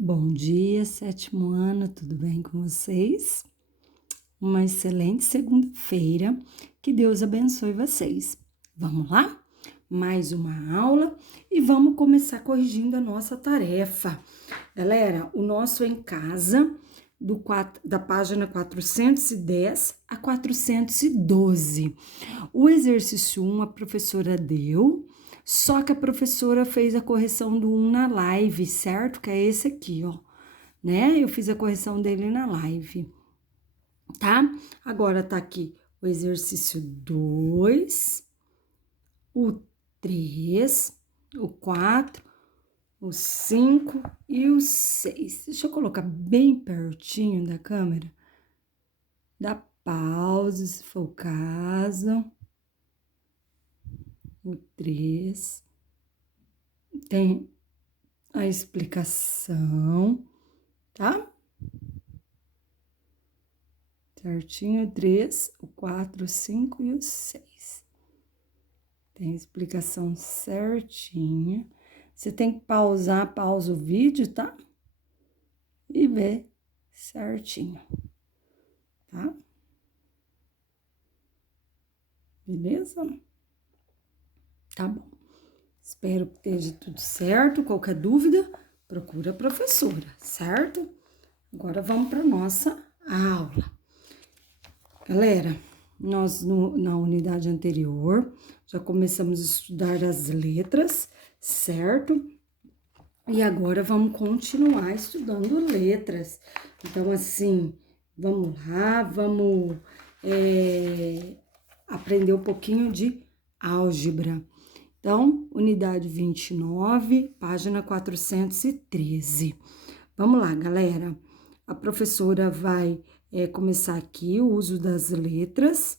Bom dia, sétimo ano, tudo bem com vocês? Uma excelente segunda-feira, que Deus abençoe vocês. Vamos lá? Mais uma aula e vamos começar corrigindo a nossa tarefa. Galera, o nosso em casa, da página 410 a 412. O exercício 1 a professora deu, só que a professora fez a correção do 1 na live, certo? Que é esse aqui, ó, né? Eu fiz a correção dele na live, tá? Agora tá aqui o exercício 2, o 3, o 4, o 5 e o 6. Deixa eu colocar bem pertinho da câmera. Dá pausa, se for o caso. O 3. Tem a explicação, tá? Certinho, o 3, o 4, o 5 e o 6. Tem a explicação certinha. Você tem que pausar, pausa o vídeo, tá? E ver certinho, tá? Beleza? Tá bom. Espero que esteja tudo certo. Qualquer dúvida, procura a professora, certo? Agora vamos para nossa aula. Galera, nós na unidade anterior já começamos a estudar as letras, certo? E agora vamos continuar estudando letras. Então, assim, vamos lá, vamos aprender um pouquinho de álgebra. Então, unidade 29, página 413. Vamos lá, galera. A professora vai começar aqui o uso das letras.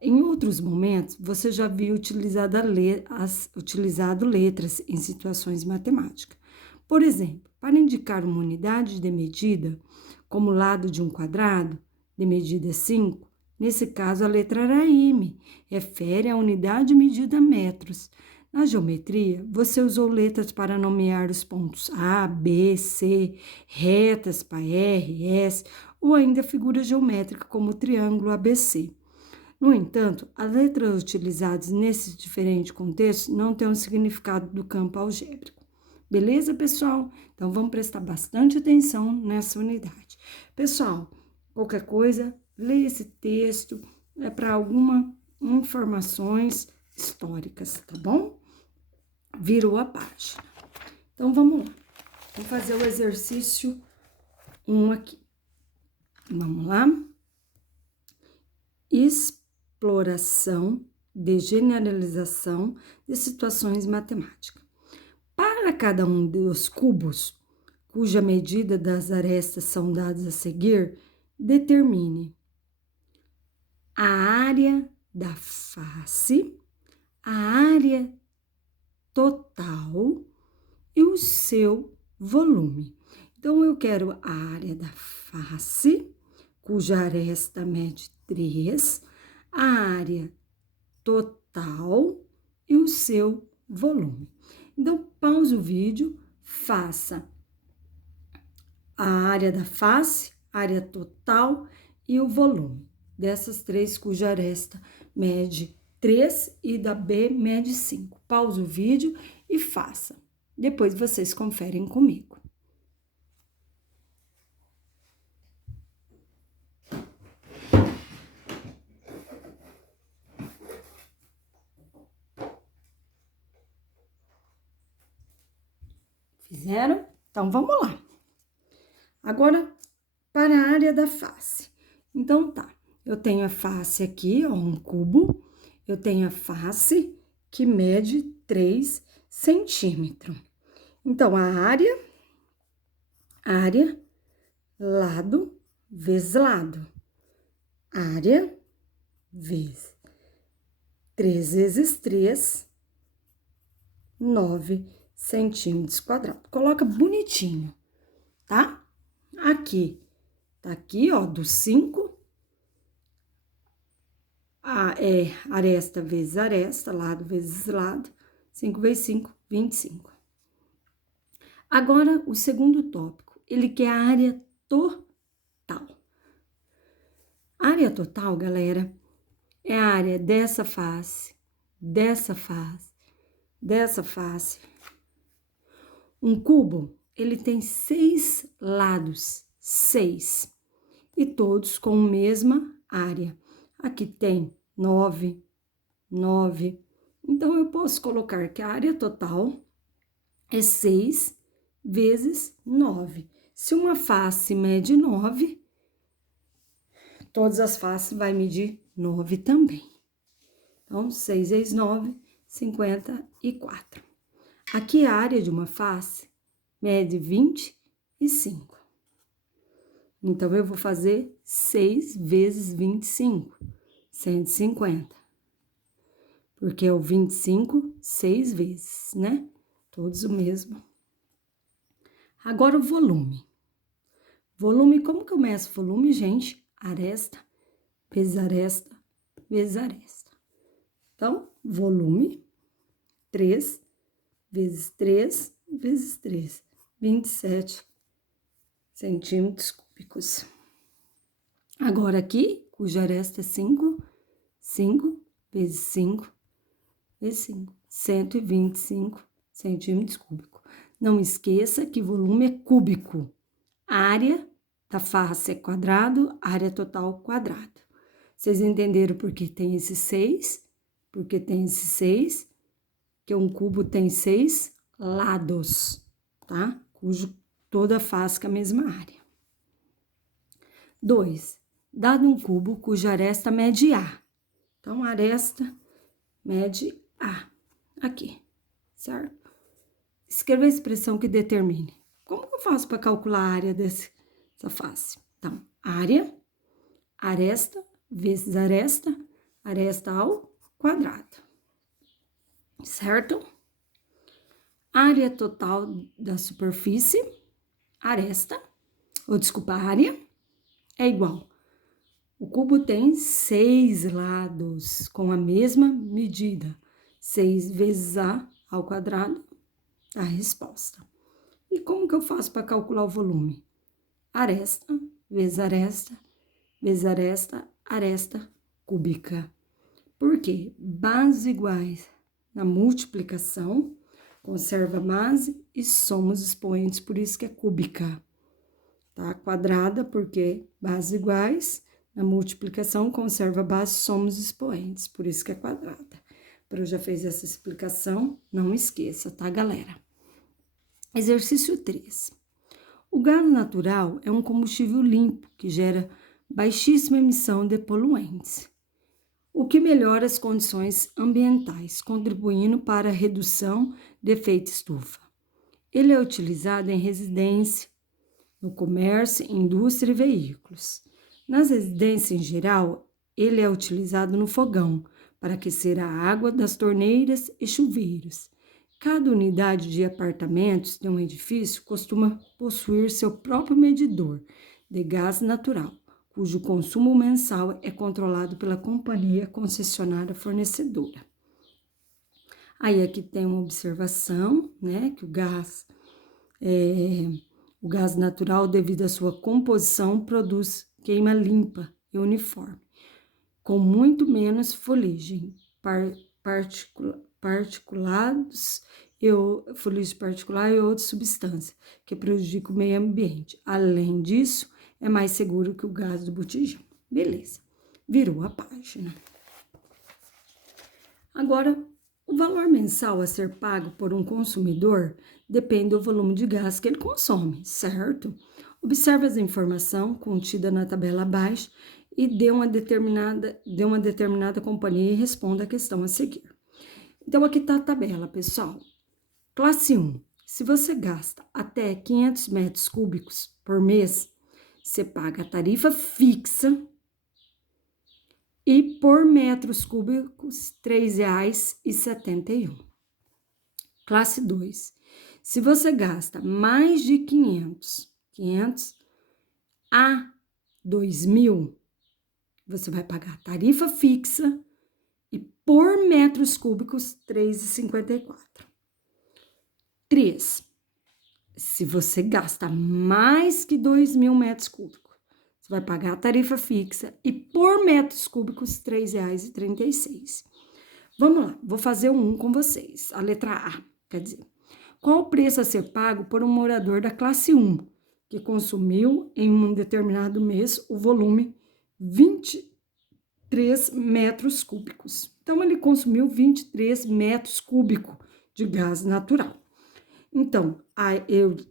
Em outros momentos, você já viu utilizado letras em situações matemáticas. Por exemplo, para indicar uma unidade de medida, como lado de um quadrado, de medida 5, nesse caso a letra era M, refere à unidade de medida metros. Na geometria, você usou letras para nomear os pontos A, B, C, retas para R, S, ou ainda figura geométrica como o triângulo ABC. No entanto, as letras utilizadas nesses diferentes contextos não têm o significado do campo algébrico. Beleza, pessoal? Então, vamos prestar bastante atenção nessa unidade. Pessoal, qualquer coisa, leia esse texto, para algumas informações históricas, tá bom? Virou a página. Então, vamos lá. Vamos fazer o exercício 1 aqui. Vamos lá? Exploração de generalização de situações matemáticas. Para cada um dos cubos, cuja medida das arestas são dadas a seguir, determine a área da face, a área total e o seu volume. Então, eu quero a área da face, cuja aresta mede 3, a área total e o seu volume. Então, pause o vídeo, faça a área da face, área total e o volume dessas três, cuja aresta mede 3 e da B mede 5. Pause o vídeo e faça. Depois vocês conferem comigo. Fizeram? Então, vamos lá. Agora, para a área da face. Então, tá. Eu tenho a face aqui, ó, um cubo. Eu tenho a face que mede 3 centímetros. Então, a área, lado, vezes lado. Área, vezes 3 vezes 3, 9 centímetros quadrados. Coloca bonitinho, tá? Aqui, tá aqui, ó, do 5, aresta vezes aresta, lado vezes lado, 5 vezes 5, 25. Agora, o segundo tópico, ele quer a área total. A área total, galera, é a área dessa face, dessa face, dessa face. Um cubo, ele tem 6 lados, 6, e todos com a mesma área. Aqui tem 9, 9. Então, eu posso colocar que a área total é 6 vezes 9. Se uma face mede 9, todas as faces vai medir 9 também. Então, 6 vezes 9, 54. Aqui a área de uma face mede 25. Então, eu vou fazer 6 vezes 25, 150. Porque é o 25, 6 vezes, né? Todos o mesmo. Agora, o volume. Volume, como que eu meço volume, gente? Aresta, vezes aresta, vezes aresta. Então, volume, 3 vezes 3 vezes 3, 27 centímetros cúbicos. Agora aqui, cuja aresta é 5, 5 vezes 5 vezes 5, 125 centímetros cúbicos. Não esqueça que volume é cúbico. A área da face é quadrado, área total quadrado. Vocês entenderam por que tem esse 6? Porque tem esse 6, que um cubo tem 6 lados, tá? Cujo toda face com a mesma área. 2. Dado um cubo cuja aresta mede A. Então, a aresta mede A. Aqui, certo? Escreva a expressão que determine. Como que eu faço para calcular a área dessa face? Então, área, aresta, vezes aresta, aresta ao quadrado. Certo? Área total da superfície, aresta, área, é igual. O cubo tem 6 lados com a mesma medida. 6 vezes A ao quadrado, a resposta. E como que eu faço para calcular o volume? Aresta, vezes aresta, vezes aresta, aresta cúbica. Por quê? Bases iguais na multiplicação, conserva a base e somos expoentes, por isso que é cúbica. Tá? Quadrada, porque bases iguais, na multiplicação, conserva a base, somos expoentes, por isso que é quadrada. Para eu já fez essa explicação, não esqueça, tá, galera? Exercício 3. O gás natural é um combustível limpo que gera baixíssima emissão de poluentes, o que melhora as condições ambientais, contribuindo para a redução de efeito estufa. Ele é utilizado em residência, no comércio, indústria e veículos. Nas residências em geral, ele é utilizado no fogão para aquecer a água das torneiras e chuveiros. Cada unidade de apartamentos de um edifício costuma possuir seu próprio medidor de gás natural, cujo consumo mensal é controlado pela companhia concessionária fornecedora. Aí aqui tem uma observação, né, que o gás natural, devido à sua composição, produz queima limpa e uniforme, com muito menos fuligem, particulados fuligem particular e outras substâncias que prejudicam o meio ambiente. Além disso, é mais seguro que o gás do botijão. Beleza, virou a página. Agora, o valor mensal a ser pago por um consumidor depende do volume de gás que ele consome, certo? Observe as informações contidas na tabela abaixo e dê uma determinada companhia e responda a questão a seguir. Então, aqui está a tabela, pessoal. Classe 1. Se você gasta até 500 metros cúbicos por mês, você paga a tarifa fixa e por metros cúbicos, R$ 3,71. Classe 2. Se você gasta mais de 500 a 2.000, você vai pagar a tarifa fixa e por metros cúbicos, R$ 3,54. 3. se você gasta mais que 2.000 metros cúbicos, você vai pagar a tarifa fixa e por metros cúbicos R$ 3,36. Vamos lá, vou fazer um com vocês. A letra A, quer dizer, qual o preço a ser pago por um morador da classe 1, que consumiu em um determinado mês o volume 23 metros cúbicos? Então, ele consumiu 23 metros cúbicos de gás natural. Então,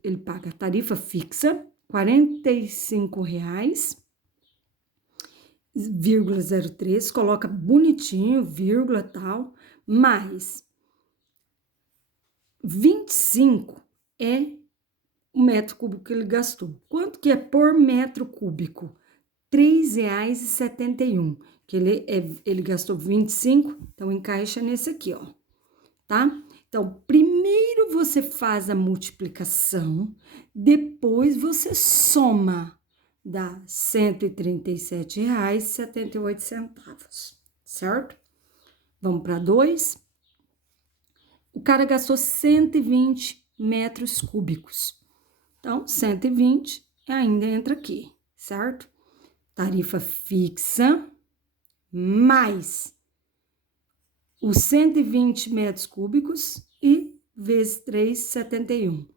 ele paga a tarifa fixa, R$ 45,03, coloca bonitinho, vírgula, tal, mais 25 é o metro cúbico que ele gastou. Quanto que é por metro cúbico? R$ 3,71, que ele gastou 25, então encaixa nesse aqui, ó, tá? Então, primeiro você faz a multiplicação, depois você soma, dá R$ 137,78, certo? Vamos para 2. O cara gastou 120 metros cúbicos. Então, 120 ainda entra aqui, certo? Tarifa fixa mais os 120 metros cúbicos e vezes 3,71.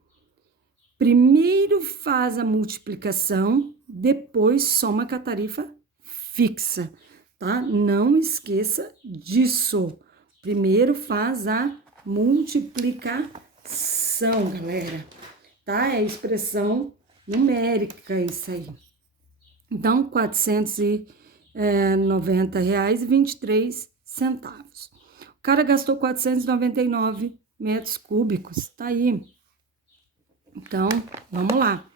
Primeiro faz a multiplicação, depois soma com a tarifa fixa, tá? Não esqueça disso. Primeiro faz a multiplicação, galera, tá? É expressão numérica isso aí. Então, R$ 490,23. O cara gastou 499 metros cúbicos, tá aí. Então, vamos lá.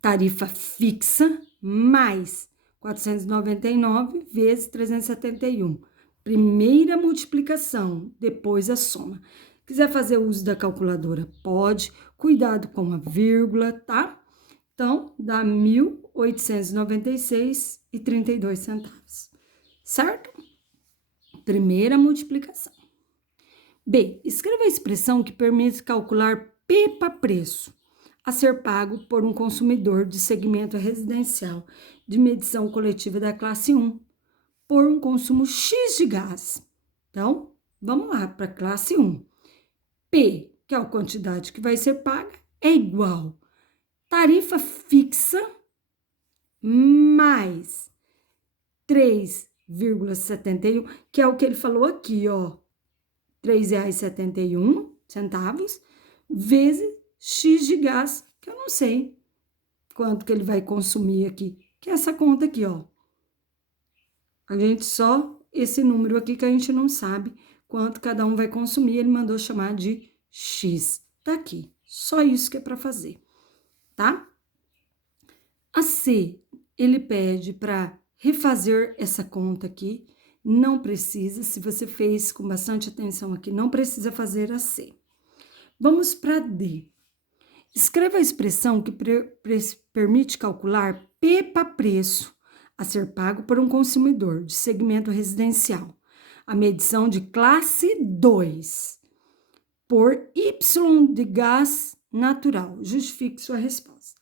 Tarifa fixa mais 499 vezes 371. Primeira multiplicação, depois a soma. Quiser fazer uso da calculadora, pode. Cuidado com a vírgula, tá? Então, dá R$ 1.896,32. Certo? Primeira multiplicação. B. Escreva a expressão que permite calcular P para preço a ser pago por um consumidor de segmento residencial de medição coletiva da classe 1 por um consumo X de gás. Então, vamos lá para a classe 1. P, que é a quantidade que vai ser paga, é igual tarifa fixa mais 3,71, que é o que ele falou aqui, ó, R$ 3,71, vezes X de gás, que eu não sei quanto que ele vai consumir aqui, que é essa conta aqui, ó. A gente só, esse número aqui que a gente não sabe quanto cada um vai consumir, ele mandou chamar de X. Tá aqui, só isso que é para fazer, tá? A C, ele pede para refazer essa conta aqui, não precisa, se você fez com bastante atenção aqui, não precisa fazer a C. Vamos para D. Escreva a expressão que permite calcular P para preço a ser pago por um consumidor de segmento residencial. A medição de classe 2 por Y de gás natural. Justifique sua resposta.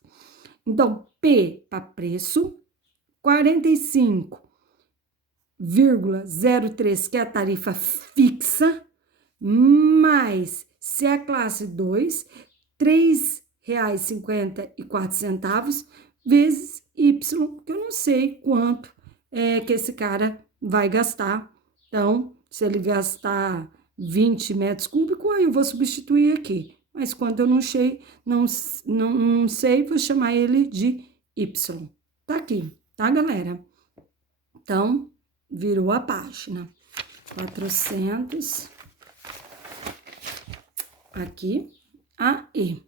Então, P para preço, 45,03, que é a tarifa fixa, mais se é a classe 2, R$ 3,54, vezes Y, que eu não sei quanto que esse cara vai gastar. Então, se ele gastar 20 metros cúbicos, aí eu vou substituir aqui. Mas quando eu não sei, não sei, vou chamar ele de Y. Tá aqui, tá, galera? Então, virou a página. 400. Aqui, a E.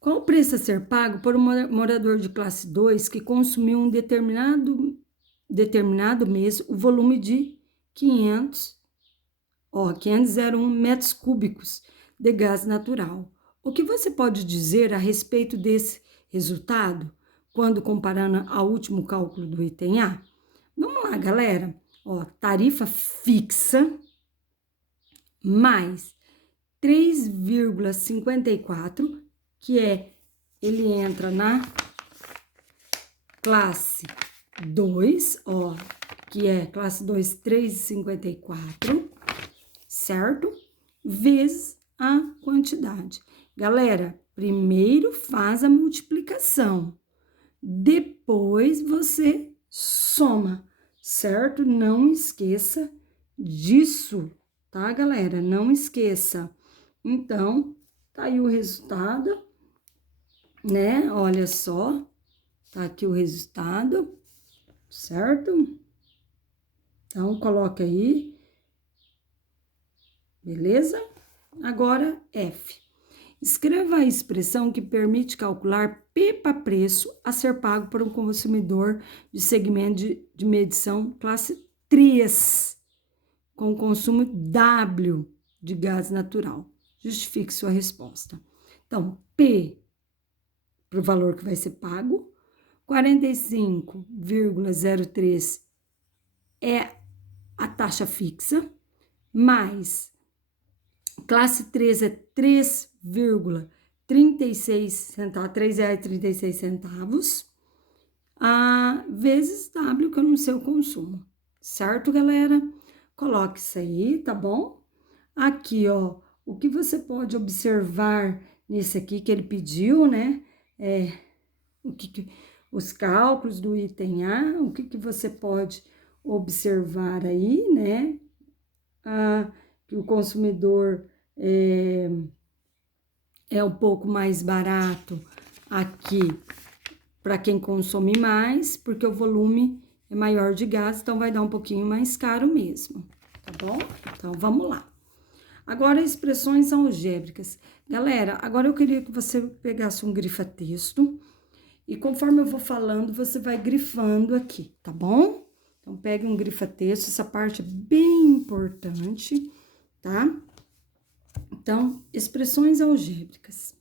Qual o preço a ser pago por um morador de classe 2 que consumiu um determinado mês o volume de 501 metros cúbicos de gás natural? O que você pode dizer a respeito desse resultado quando comparando ao último cálculo do item A? Vamos lá, galera. Ó, tarifa fixa mais 3,54, que ele entra na classe 2, ó, que é classe 2, 3,54, certo? Vezes a quantidade. Galera, primeiro faz a multiplicação, depois você soma, certo? Não esqueça disso, tá, galera? Não esqueça. Então, tá aí o resultado, né? Olha só, tá aqui o resultado, certo? Então, coloca aí, beleza? Agora, F. Escreva a expressão que permite calcular P para preço a ser pago por um consumidor de segmento de medição classe 3, com consumo W de gás natural. Justifique sua resposta. Então, P, para o valor que vai ser pago, 45,03 é a taxa fixa, mais classe 3 é 3,36 centavos, R$3,36, vezes W, que eu não sei o consumo. Certo, galera? Coloque isso aí, tá bom? Aqui, ó, o que você pode observar nesse aqui que ele pediu, né? Os cálculos do item A, o que você pode observar aí, né? Que o consumidor é um pouco mais barato aqui para quem consome mais, porque o volume é maior de gás, então vai dar um pouquinho mais caro mesmo, tá bom? Então, vamos lá. Agora, expressões algébricas. Galera, agora eu queria que você pegasse um grifa-texto e conforme eu vou falando, você vai grifando aqui, tá bom? Então, pegue um grifa-texto, essa parte é bem importante, tá? Então, expressões algébricas.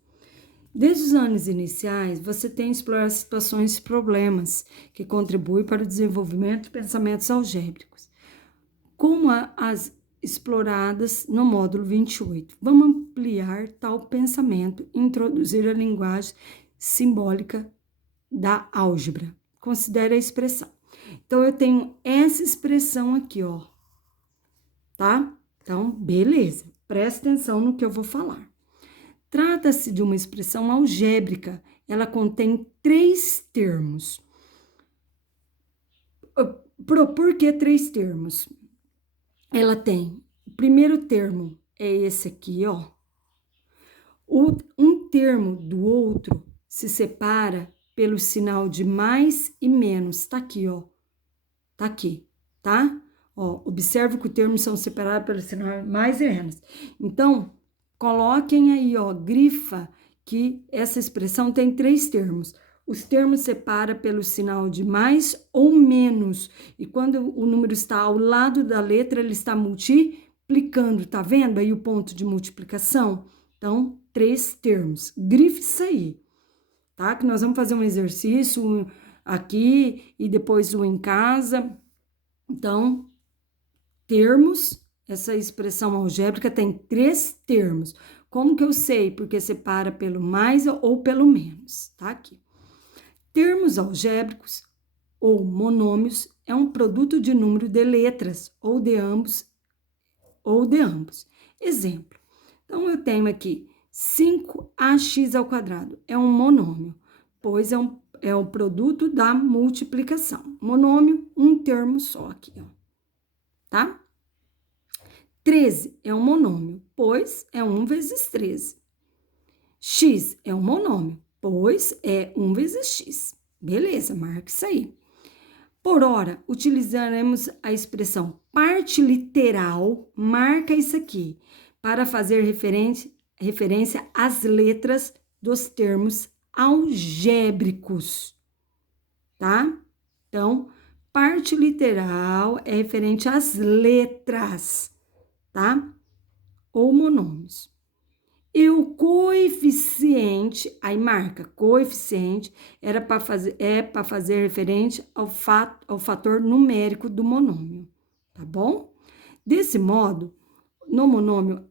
Desde os anos iniciais, você tem que explorar situações e problemas que contribuem para o desenvolvimento de pensamentos algébricos, como as exploradas no módulo 28. Vamos ampliar tal pensamento e introduzir a linguagem simbólica da álgebra. Considere a expressão. Então, eu tenho essa expressão aqui, ó, tá? Então, beleza. Presta atenção no que eu vou falar. Trata-se de uma expressão algébrica. Ela contém 3 termos. Por que 3 termos? Ela tem, o primeiro termo é esse aqui, ó. Um termo do outro se separa pelo sinal de mais e menos. Tá aqui, ó. Tá aqui, tá? Ó, observe que os termos são separados pelo sinal mais e menos. Então, coloquem aí, ó, grifa que essa expressão tem 3 termos. Os termos separam pelo sinal de mais ou menos. E quando o número está ao lado da letra, ele está multiplicando. Tá vendo aí o ponto de multiplicação? Então, 3 termos. Grife isso aí, tá? Que nós vamos fazer um exercício aqui e depois um em casa. Então, termos, essa expressão algébrica tem 3 termos. Como que eu sei? Porque separa pelo mais ou pelo menos, tá? Aqui. Termos algébricos ou monômios é um produto de número de letras ou de ambos. Exemplo. Então, eu tenho aqui 5ax², é um monômio, pois é um produto da multiplicação. Monômio, um termo só aqui, ó. Tá? 13 é um monômio, pois é 1 vezes 13. X é um monômio, pois é 1 vezes x. Beleza, marca isso aí. Por hora, utilizaremos a expressão parte literal, marca isso aqui, para fazer referência às letras dos termos algébricos, tá? Então, parte literal é referente às letras, tá? Ou monômios. E o coeficiente, aí marca, coeficiente é para fazer referente ao fator numérico do monômio, tá bom? Desse modo, no monômio,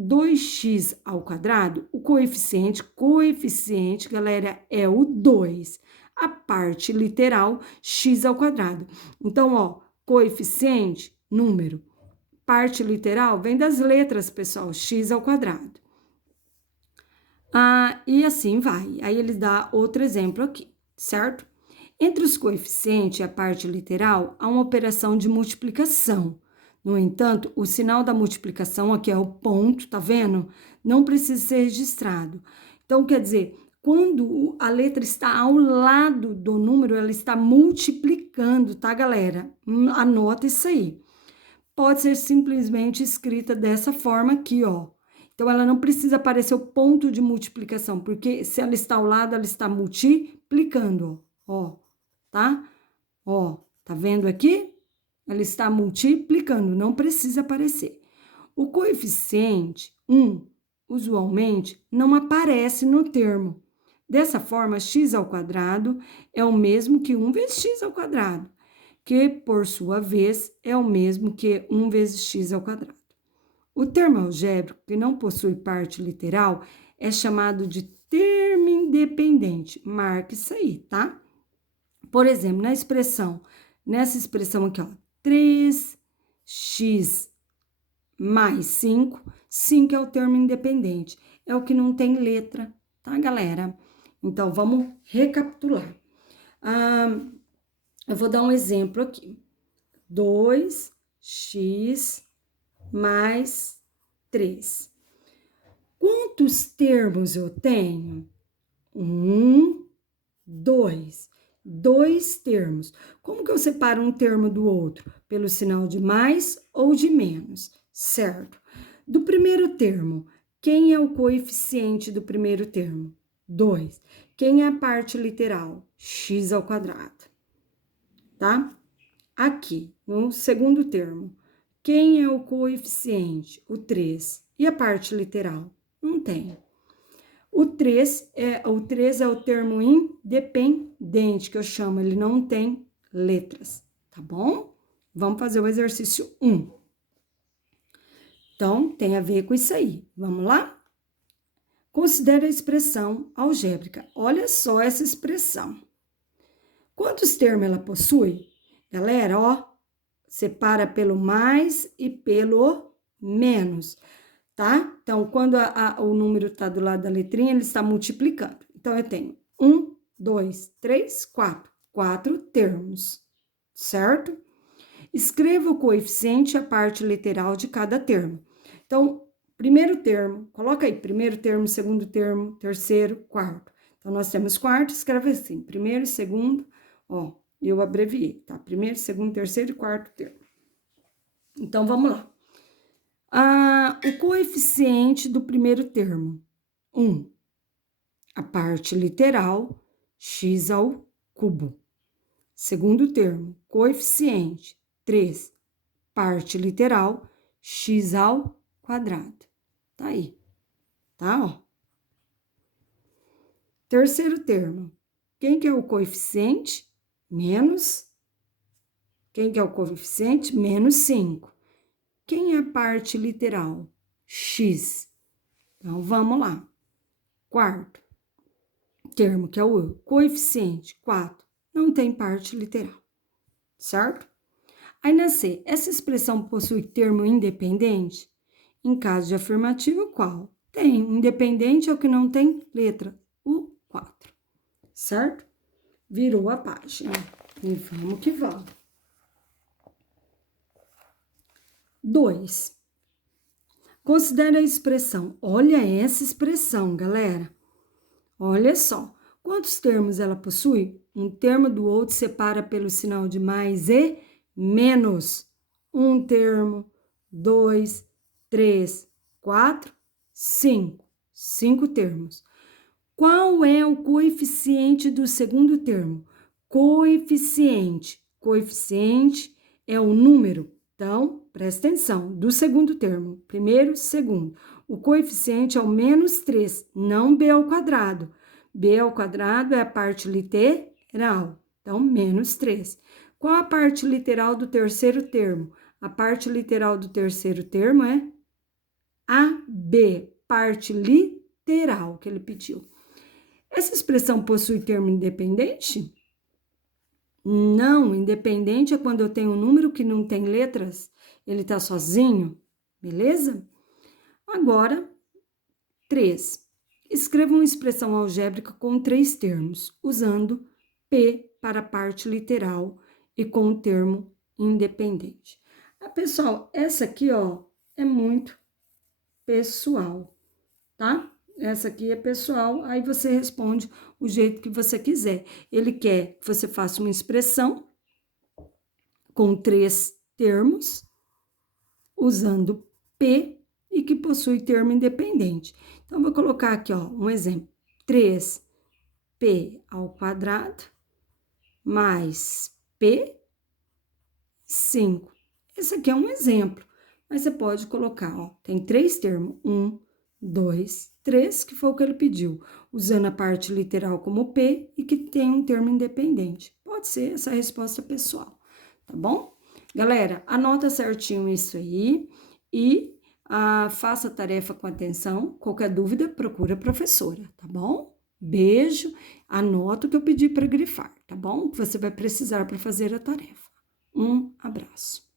2x ao quadrado, o coeficiente, galera, é o 2. A parte literal, x ao quadrado. Então, ó, coeficiente, número. Parte literal vem das letras, pessoal, x ao quadrado. E assim vai. Aí ele dá outro exemplo aqui, certo? Entre os coeficientes e a parte literal, há uma operação de multiplicação. No entanto, o sinal da multiplicação, aqui é o ponto, tá vendo? Não precisa ser registrado. Então, quer dizer, quando a letra está ao lado do número, ela está multiplicando, tá, galera? Anota isso aí. Pode ser simplesmente escrita dessa forma aqui, ó. Então, ela não precisa aparecer o ponto de multiplicação, porque se ela está ao lado, ela está multiplicando, ó, tá? Ó, tá vendo aqui? Ela está multiplicando, não precisa aparecer. O coeficiente 1, usualmente, não aparece no termo. Dessa forma, x ao quadrado é o mesmo que 1 vezes x ao quadrado, que, por sua vez, é o mesmo que 1 vezes x ao quadrado. O termo algébrico, que não possui parte literal, é chamado de termo independente. Marque isso aí, tá? Por exemplo, nessa expressão aqui, ó, 3x mais 5, 5 é o termo independente, é o que não tem letra, tá, galera? Então, vamos recapitular. Eu vou dar um exemplo aqui. 2x mais 3. Quantos termos eu tenho? 2. 2 termos. Como que eu separo um termo do outro? Pelo sinal de mais ou de menos, certo? Do primeiro termo, quem é o coeficiente do primeiro termo? 2. Quem é a parte literal? X ao quadrado, tá? Aqui, no segundo termo, quem é o coeficiente? O 3. E a parte literal? Não tem. O 3 é o termo independente, que eu chamo, ele não tem letras, tá bom? Vamos fazer o exercício 1. Então, tem a ver com isso aí. Vamos lá? Considere a expressão algébrica. Olha só essa expressão. Quantos termos ela possui? Galera, ó, separa pelo mais e pelo menos, tá? Então, quando o número está do lado da letrinha, ele está multiplicando. Então, eu tenho 1, 2, 3, 4. 4 termos, certo? Escreva o coeficiente e a parte literal de cada termo. Então, primeiro termo, coloca aí, primeiro termo, segundo termo, terceiro, quarto. Então, nós temos quarto, escreve assim, primeiro, segundo, ó, eu abreviei, tá? Primeiro, segundo, terceiro e quarto termo. Então, vamos lá. O coeficiente do primeiro termo, 1. A parte literal, x ao cubo. Segundo termo, coeficiente, 3. Parte literal, x ao quadrado. Tá aí, tá? Ó. Terceiro termo, quem que é o coeficiente? Menos. Quem que é o coeficiente? Menos 5. Quem é a parte literal? X. Então, vamos lá. Quarto termo, que é o coeficiente, 4. Não tem parte literal, certo? Aí, na C, essa expressão possui termo independente? Em caso de afirmativa, qual? Tem. Independente é o que não tem letra, o 4, certo? Virou a página. E vamos que vamos. 2. Considere a expressão. Olha essa expressão, galera. Olha só. Quantos termos ela possui? Um termo do outro separa pelo sinal de mais e menos. Um termo, 2, 3, 4, 5. 5 termos. Qual é o coeficiente do segundo termo? Coeficiente. Coeficiente é o número. Então, presta atenção, do segundo termo, primeiro, segundo. O coeficiente é o menos 3, não b ao quadrado. B ao quadrado é a parte literal, então, menos 3. Qual a parte literal do terceiro termo? A parte literal do terceiro termo é A, B, parte literal que ele pediu. Essa expressão possui termo independente? Não, independente é quando eu tenho um número que não tem letras, ele está sozinho, beleza? Agora, 3. Escreva uma expressão algébrica com 3 termos, usando P para a parte literal e com o termo independente. Pessoal, essa aqui, ó, é muito pessoal, tá? Essa aqui é pessoal, aí você responde o jeito que você quiser. Ele quer que você faça uma expressão com 3 termos, usando P e que possui termo independente. Então, vou colocar aqui, ó, um exemplo. 3p ao quadrado mais p, 5. Esse aqui é um exemplo, mas você pode colocar, ó, tem 3 termos. 1, 2, 3, que foi o que ele pediu, usando a parte literal como P e que tem um termo independente. Pode ser essa resposta pessoal, tá bom? Galera, anota certinho isso aí e faça a tarefa com atenção. Qualquer dúvida, procura a professora, tá bom? Beijo, anota o que eu pedi para grifar, tá bom? Que você vai precisar para fazer a tarefa. Um abraço.